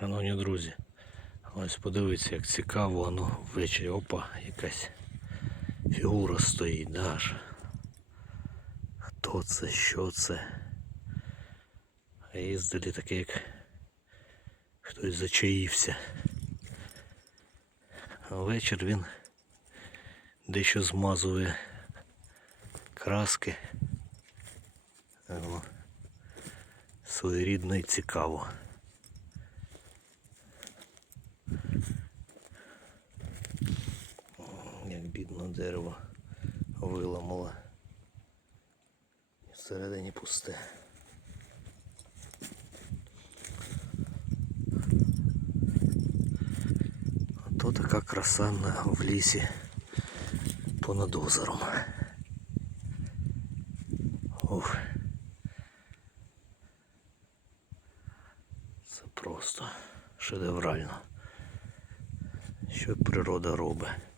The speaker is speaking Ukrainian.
Шановні друзі, ось подивіться, як цікаво воно ввечері. Опа, якась фігура стоїть, да. Хто це, що це? А їздили таке, як хтось зачаївся. А вечір він дещо змазує краски. Своєрідно і цікаво. Як бідно дерево виламало. І всередині пусте. Ото така краса в лісі понад озером. Ух. Це просто шедеврально. Що природа робить.